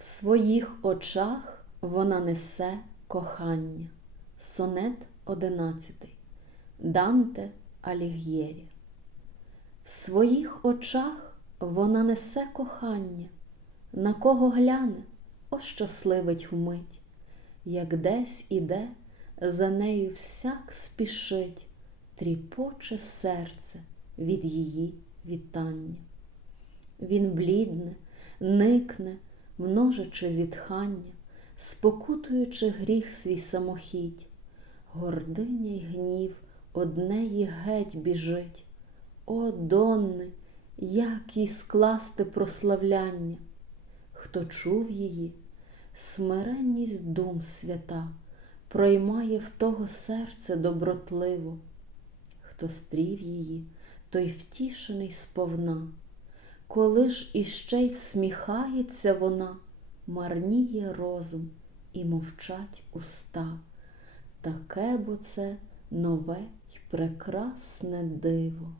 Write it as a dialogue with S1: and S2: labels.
S1: В своїх очах вона несе кохання. Сонет 11. Данте Аліг'єрі. В своїх очах вона несе кохання, на кого гляне, ощасливить вмить, як десь іде, за нею всяк спішить, тріпоче серце від її вітання. Він блідне, никне, множачи зітхання, спокутуючи гріх свій самохідь, гординя й гнів однеї геть біжить. О, Донне, як їй скласти прославляння, хто чув її, смиренність дум свята, проймає в того серце добротливо, хто стрів її, той втішений сповна. Коли ж іще й всміхається вона, марніє розум і мовчать уста. Таке бо це нове й прекрасне диво.